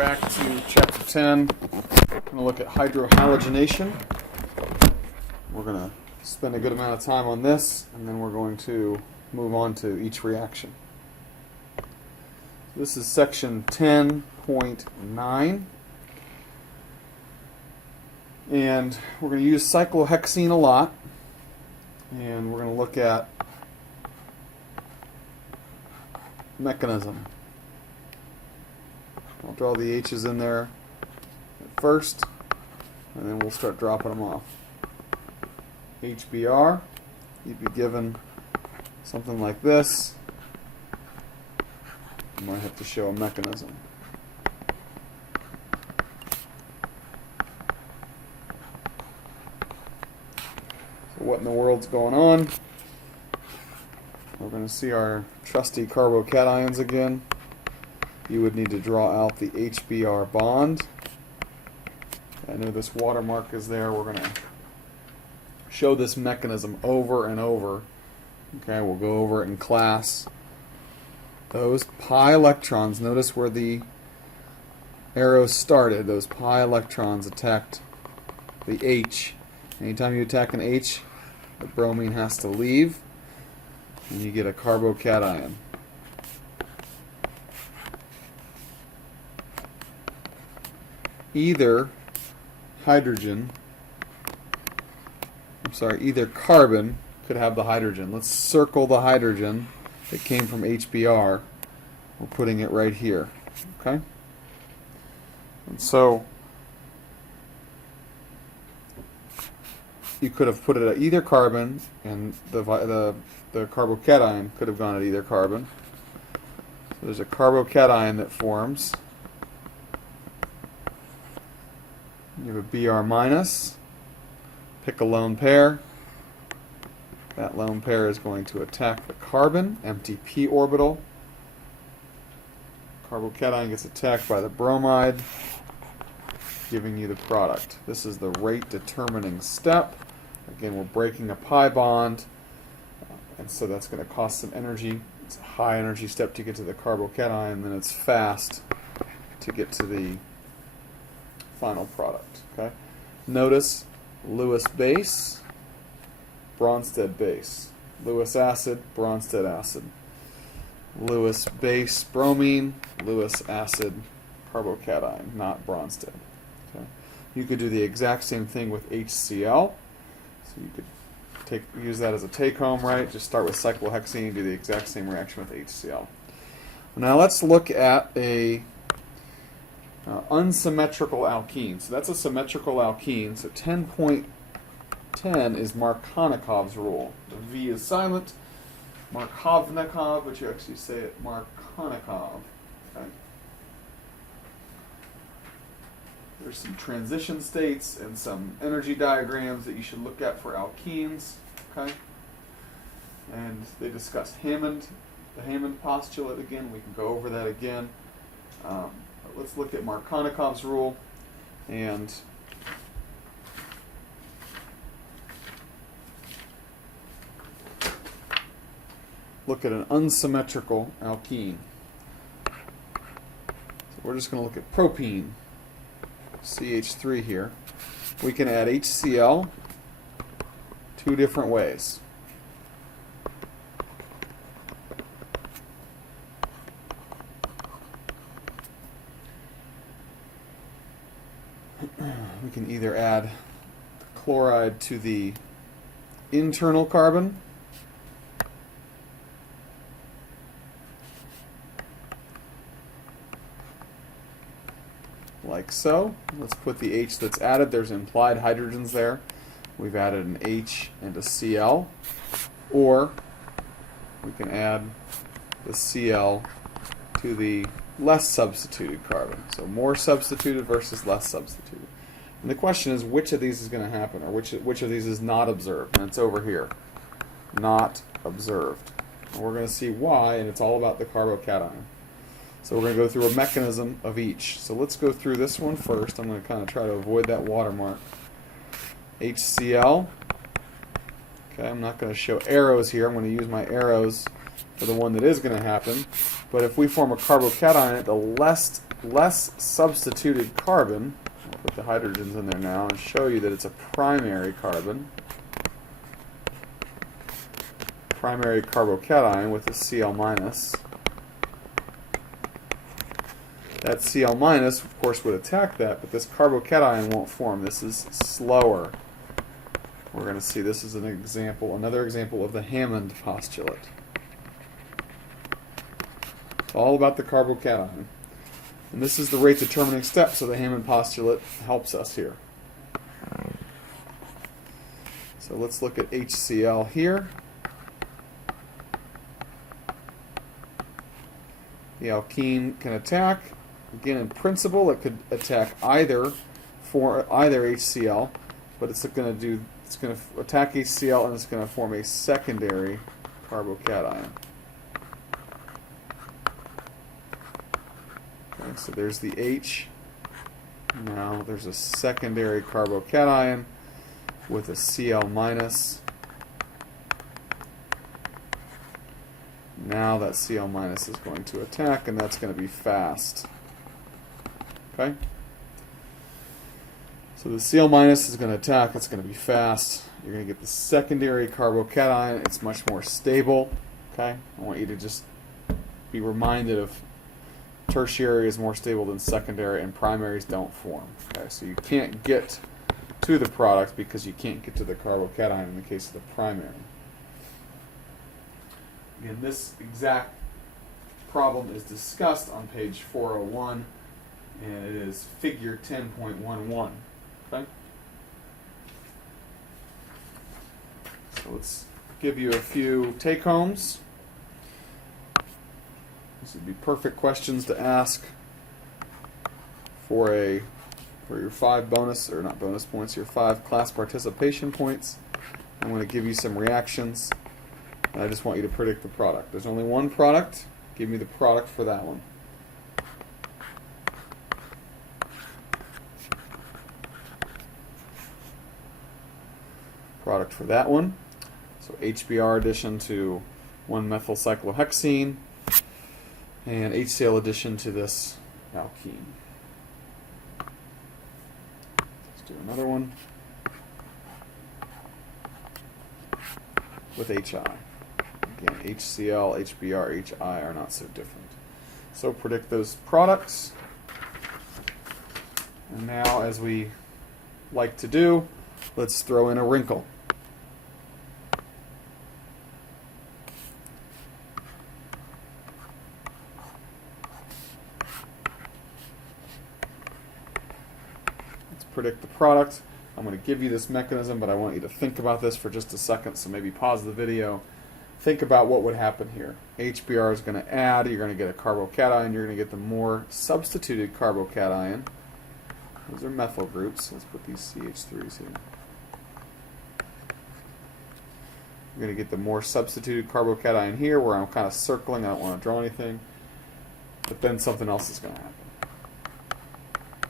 back to chapter 10. We're going to look at hydrohalogenation. We're going to spend a good amount of time on this, and then we're going to move on to each reaction. This is section 10.9. And we're going to use cyclohexene a lot. And we're going to look at mechanism. I'll draw the H's in there at first, and then we'll start dropping them off. HBr, you'd be given something like this. You might have to show a mechanism. So what in the world's going on? We're going to see our trusty carbocations again. You would need to draw out the HBr bond. I know this watermark is there. We're going to show this mechanism over and over. Okay, we'll go over it in class. Those pi electrons, notice where the arrows started, those pi electrons attacked the H. Anytime you attack an H, the bromine has to leave, and you get a carbocation. Either carbon could have the hydrogen. Let's circle the hydrogen that came from HBr. We're putting it right here. Okay? And so you could have put it at either carbon, and the carbocation could have gone at either carbon. So there's a carbocation that forms. You have a Br minus. Pick a lone pair. That lone pair is going to attack the carbon, empty p orbital. Carbocation gets attacked by the bromide, giving you the product. This is the rate determining step. Again, we're breaking a pi bond, and so that's going to cost some energy. It's a high energy step to get to the carbocation, and then it's fast to get to the final product. Okay? Notice Lewis base, Bronsted base. Lewis acid, Bronsted acid. Lewis base bromine, Lewis acid carbocation, not Bronsted. Okay? You could do the exact same thing with HCl. So you could use that as a take-home, right? Just start with cyclohexene, do the exact same reaction with HCl. Now let's look at a unsymmetrical alkene. So that's a symmetrical alkene. So 10.10 is Markovnikov's rule. The V is silent. Markovnikov, but you actually say it Markovnikov. Okay. There's some transition states and some energy diagrams that you should look at for alkenes. Okay. And they discussed the Hammond postulate again. We can go over that again. Let's look at Markovnikov's rule and look at an unsymmetrical alkene. So we're just going to look at propene, CH3 here. We can add HCl two different ways. We can either add the chloride to the internal carbon, like so. Let's put the H that's added. There's implied hydrogens there. We've added an H and a Cl. Or we can add the Cl to the less substituted carbon. So more substituted versus less substituted. And the question is, which of these is going to happen, or which of these is not observed? And it's over here. Not observed. And we're going to see why, and it's all about the carbocation. So we're going to go through a mechanism of each. So let's go through this one first. I'm going to kind of try to avoid that watermark. HCl. Okay, I'm not going to show arrows here. I'm going to use my arrows or the one that is going to happen. But if we form a carbocation, the less substituted carbon, I'll put the hydrogens in there now and show you that it's a primary carbon, primary carbocation with a Cl minus. That Cl minus, of course, would attack that, but this carbocation won't form. This is slower. We're going to see this is an example, another example of the Hammond postulate. It's all about the carbocation. And this is the rate determining step, so the Hammond postulate helps us here. So let's look at HCl here. The alkene can attack. Again, in principle, it could attack either HCl, but it's going to attack HCl and it's going to form a secondary carbocation. Okay, so there's the H. Now there's a secondary carbocation with a Cl minus. Now that Cl minus is going to attack, and that's going to be fast. Okay? So the Cl minus is going to attack, it's going to be fast. You're going to get the secondary carbocation, it's much more stable. Okay? I want you to just be reminded of tertiary is more stable than secondary, and primaries don't form. Okay? So you can't get to the product because you can't get to the carbocation in the case of the primary. Again, this exact problem is discussed on page 401, and it is figure 10.11. Okay? So let's give you a few take-homes. These would be perfect questions to ask for your 5 bonus, or not bonus points, your 5 class participation points. I'm going to give you some reactions. I just want you to predict the product. There's only one product. Give me the product for that one. Product for that one. So HBr addition to 1-methylcyclohexene and HCl addition to this alkene. Let's do another one with HI. Again, HCl, HBr, HI are not so different. So predict those products. And now, as we like to do, let's throw in a wrinkle. Let's predict the product. I'm going to give you this mechanism, but I want you to think about this for just a second, so maybe pause the video. Think about what would happen here. HBr is going to add, you're going to get a carbocation, you're going to get the more substituted carbocation. Those are methyl groups. Let's put these CH3s here. You're going to get the more substituted carbocation here, where I'm kind of circling, I don't want to draw anything. But then something else is going to happen.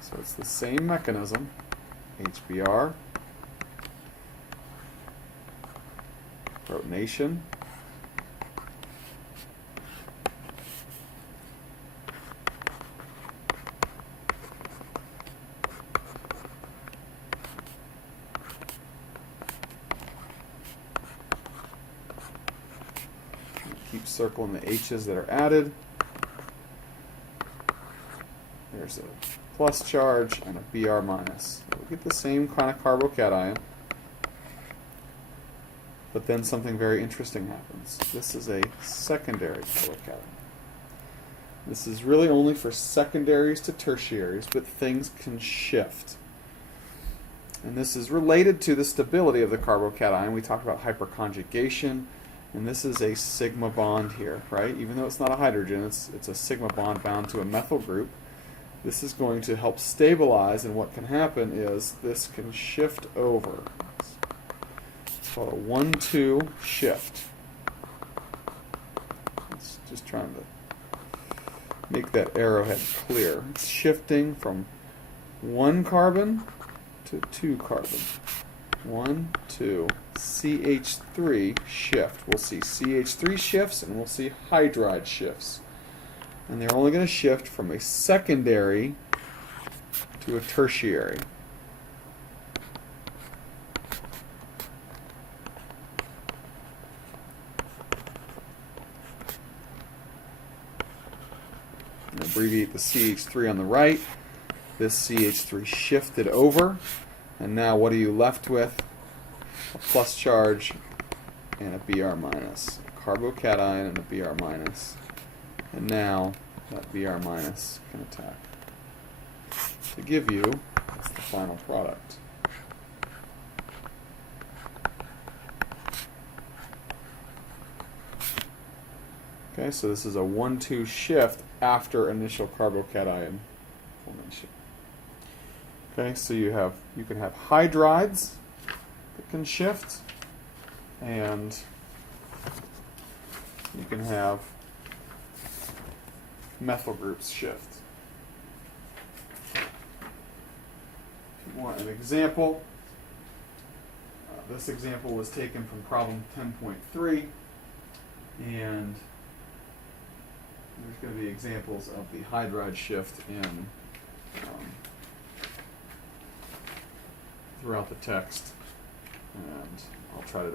So it's the same mechanism. HBr, protonation, keep circling the H's that are added. There's a plus charge and a Br minus. So we get the same kind of carbocation, but then something very interesting happens. This is a secondary carbocation. This is really only for secondaries to tertiaries, but things can shift. And this is related to the stability of the carbocation. We talked about hyperconjugation, and this is a sigma bond here, right? Even though it's not a hydrogen, it's a sigma bond bound to a methyl group. This is going to help stabilize, and what can happen is this can shift over. It's called a 1-2 shift. It's just trying to make that arrowhead clear. It's shifting from 1 carbon to 2 carbon. 1, 2, CH3 shift. We'll see CH3 shifts and we'll see hydride shifts. And they're only going to shift from a secondary to a tertiary. And abbreviate the CH3 on the right. This CH3 shifted over. And now what are you left with? A plus charge and a Br minus. A carbocation and a Br minus. And now that Br minus can attack to give you, that's the final product. Okay, so this is a 1-2 shift after initial carbocation formation. Okay, so you can have hydrides that can shift, and you can have methyl groups shift. If you want an example, this example was taken from problem 10.3, and there's going to be examples of the hydride shift in throughout the text, and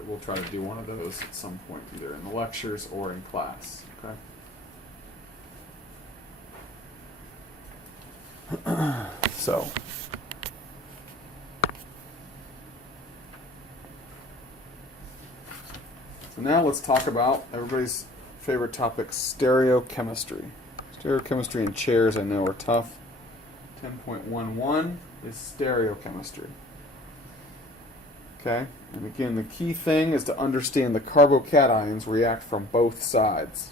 we'll try to do one of those at some point, either in the lectures or in class. Okay. So now let's talk about everybody's favorite topic, stereochemistry. Stereochemistry in chairs I know are tough. 10.11 is stereochemistry. Okay, and again the key thing is to understand the carbocations react from both sides.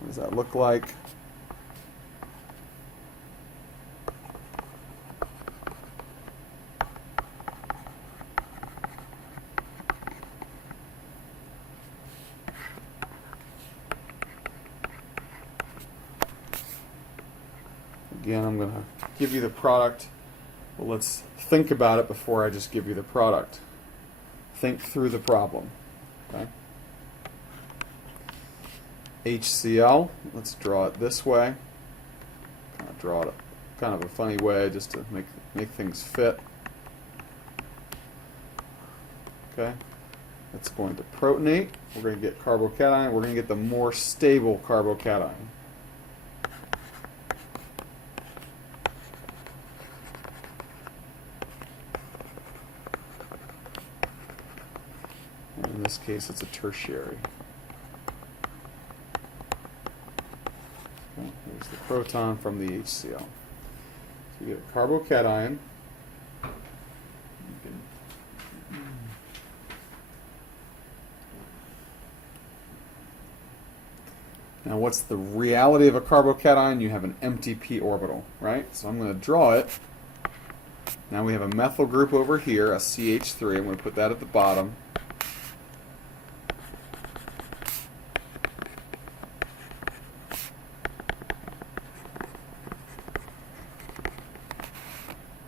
What does that look like? Again, I'm going to give you the product. Well, let's think about it before I just give you the product. Think through the problem. Okay? HCl, let's draw it this way. Kind of draw it kind of a funny way just to make things fit. Okay? It's going to protonate. We're going to get carbocation. We're going to get the more stable carbocation. In this case, it's a tertiary. Okay, here's the proton from the HCl. So you get a carbocation. Now, what's the reality of a carbocation? You have an empty p orbital, right? So I'm going to draw it. Now we have a methyl group over here, a CH3. I'm going to put that at the bottom.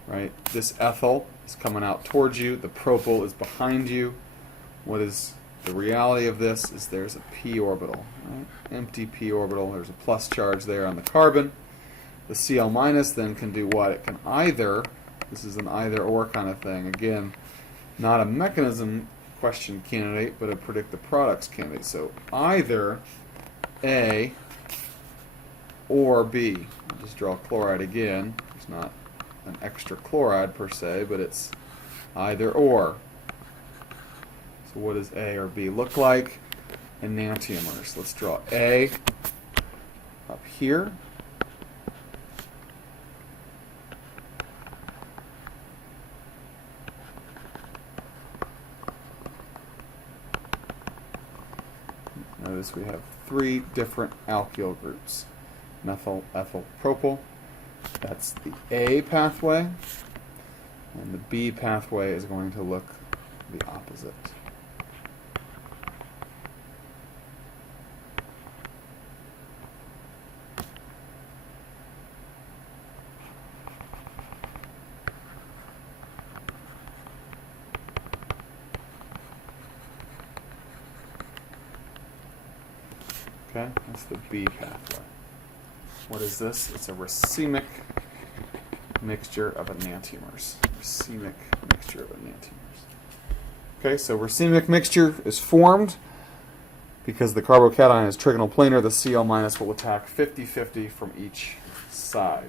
Right? This ethyl is coming out towards you. The propyl is behind you. What is the reality of this is there's a p orbital. Right? Empty p orbital. There's a plus charge there on the carbon. The Cl minus then can do what? It can either, this is an either or kind of thing. Again, not a mechanism question candidate, but a predict the products candidate. So either A or B. I'll just draw chloride again. It's not an extra chloride per se, but it's either or. So what does A or B look like? Enantiomers. Let's draw A up here. Notice we have three different alkyl groups. Methyl, ethyl, propyl. That's the A pathway. And the B pathway is going to look the opposite. Okay, that's the B pathway. What is this? It's a racemic mixture of enantiomers. Racemic mixture of enantiomers. Okay, so racemic mixture is formed because the carbocation is trigonal planar. The Cl- will attack 50-50 from each side.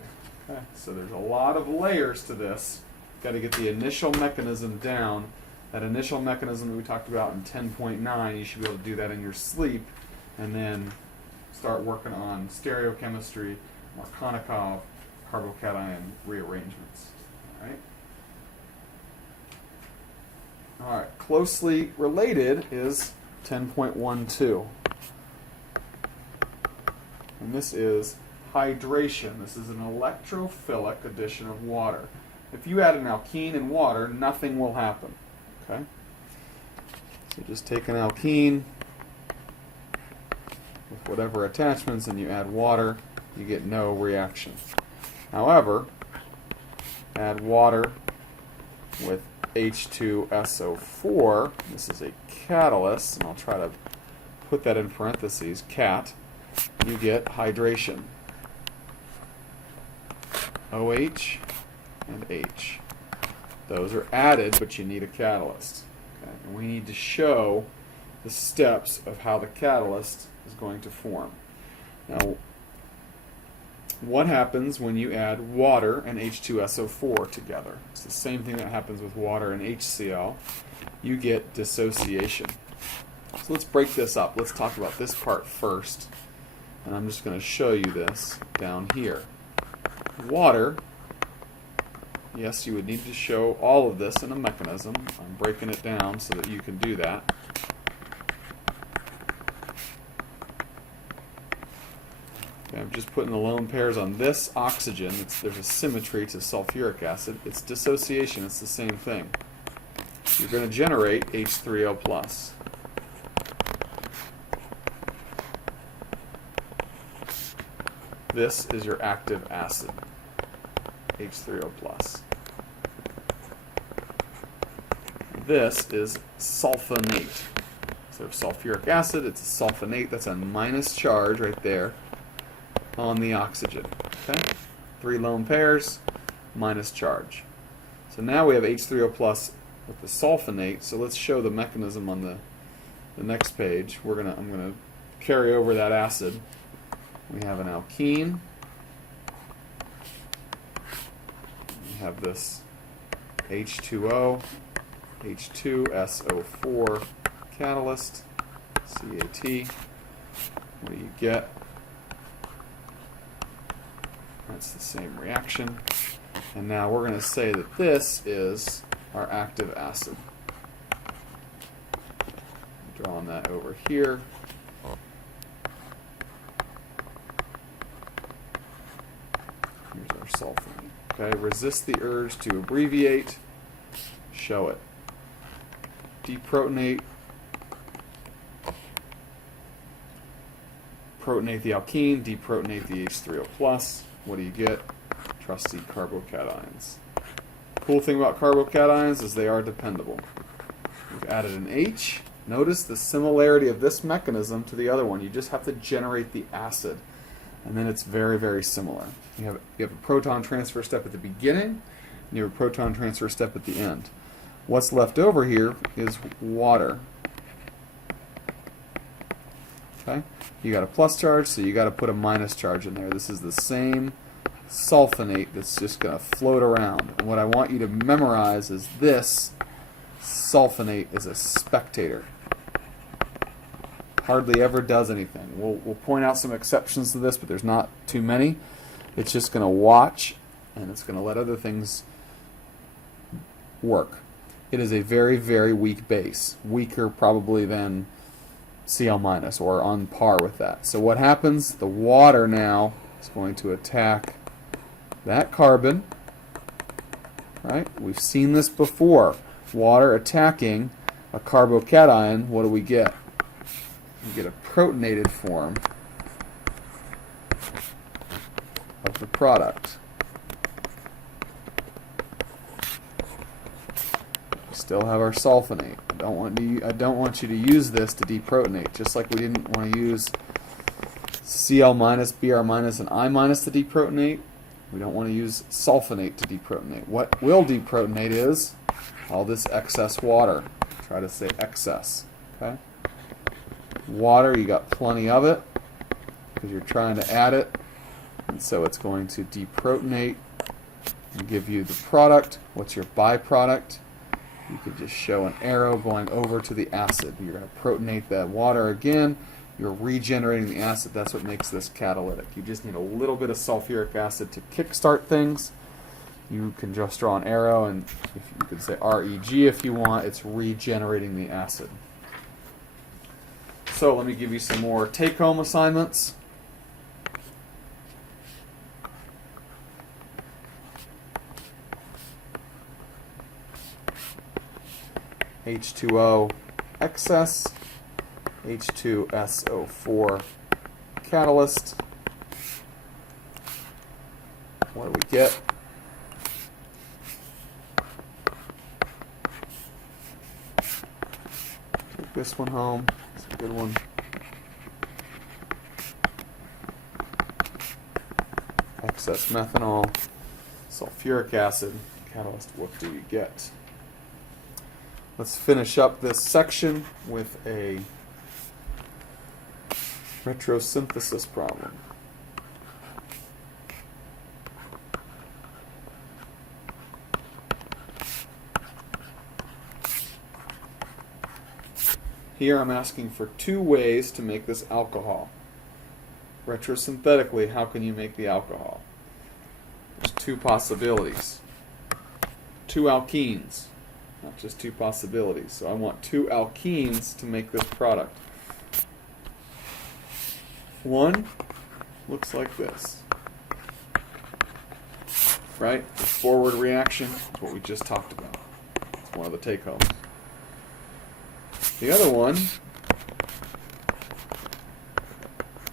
Okay, so there's a lot of layers to this. Got to get the initial mechanism down. That initial mechanism that we talked about in 10.9, you should be able to do that in your sleep, and then start working on stereochemistry, Markovnikov, carbocation rearrangements. All right, closely related is 10.12. And this is hydration. This is an electrophilic addition of water. If you add an alkene and water, nothing will happen. Okay? So just take an alkene with whatever attachments and you add water, you get no reaction. However, add water with H2SO4. This is a catalyst, and I'll try to put that in parentheses, cat. You get hydration. OH and H. Those are added, but you need a catalyst. Okay? And we need to show the steps of how the catalyst is going to form. Now, what happens when you add water and H2SO4 together? It's the same thing that happens with water and HCl. You get dissociation. So let's break this up. Let's talk about this part first. And I'm just going to show you this down here. Water, yes, you would need to show all of this in a mechanism. I'm breaking it down so that you can do that. Okay, I'm just putting the lone pairs on this oxygen. There's a symmetry to sulfuric acid. It's dissociation. It's the same thing. You're going to generate H3O+. This is your active acid, H3O+. This is sulfonate. So sulfuric acid, it's a sulfonate. That's a minus charge right there on the oxygen. Okay? 3 lone pairs, minus charge. So now we have H3O+ with the sulfonate. So let's show the mechanism on the next page. I'm gonna carry over that acid. We have an alkene. We have this H2O, H2SO4 catalyst, CAT. What do you get? That's the same reaction. And now we're going to say that this is our active acid. Drawing that over here. Here's our sulfate. Okay, resist the urge to abbreviate. Show it. Deprotonate. Protonate the alkene, deprotonate the H3O+. What do you get? Trusty carbocations. Cool thing about carbocations is they are dependable. We've added an H. Notice the similarity of this mechanism to the other one. You just have to generate the acid, and then it's very, very similar. You have a proton transfer step at the beginning, and you have a proton transfer step at the end. What's left over here is water. Okay? You got a plus charge, so you got to put a minus charge in there. This is the same sulfonate that's just going to float around. And what I want you to memorize is this sulfonate is a spectator. Hardly ever does anything. We'll point out some exceptions to this, but there's not too many. It's just going to watch, and it's going to let other things work. It is a very, very weak base. Weaker probably than Cl- or on par with that. So what happens? The water now is going to attack that carbon. Right? We've seen this before. Water attacking a carbocation. What do we get? We get a protonated form of the product. We still have our sulfonate. I don't want you to use this to deprotonate, just like we didn't want to use Cl minus, Br minus, and I minus to deprotonate. We don't want to use sulfonate to deprotonate. What will deprotonate is all this excess water. Try to say excess. Okay? Water, you got plenty of it because you're trying to add it. And so it's going to deprotonate and give you the product. What's your byproduct? You could just show an arrow going over to the acid. You're going to protonate that water again. You're regenerating the acid. That's what makes this catalytic. You just need a little bit of sulfuric acid to kickstart things. You can just draw an arrow, and if you could say REG if you want. It's regenerating the acid. So let me give you some more take-home assignments. H2O excess, H2SO4 catalyst. What do we get? Take this one home. It's a good one. Excess methanol, sulfuric acid, catalyst. What do you get? Let's finish up this section with a retrosynthesis problem. Here I'm asking for 2 ways to make this alcohol. Retrosynthetically, how can you make the alcohol? There's 2 possibilities. 2 alkenes. Not just 2 possibilities. So I want 2 alkenes to make this product. One looks like this. Right? The forward reaction is what we just talked about. It's one of the take-homes. The other one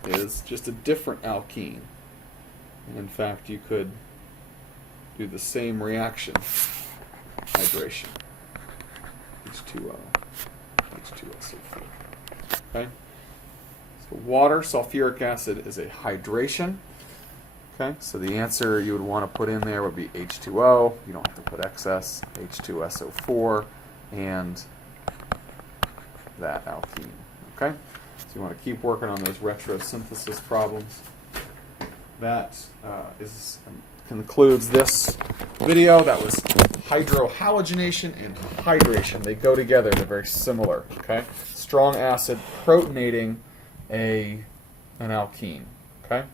is just a different alkene. And in fact, you could do the same reaction. Hydration. H2O, H2SO4. Okay? So water, sulfuric acid is a hydration. Okay? So the answer you would want to put in there would be H2O. You don't have to put excess. H2SO4 and that alkene. Okay? So you want to keep working on those retrosynthesis problems. That concludes this video. That was hydrohalogenation and hydration. They go together. They're very similar. Okay, strong acid protonating an alkene. Okay.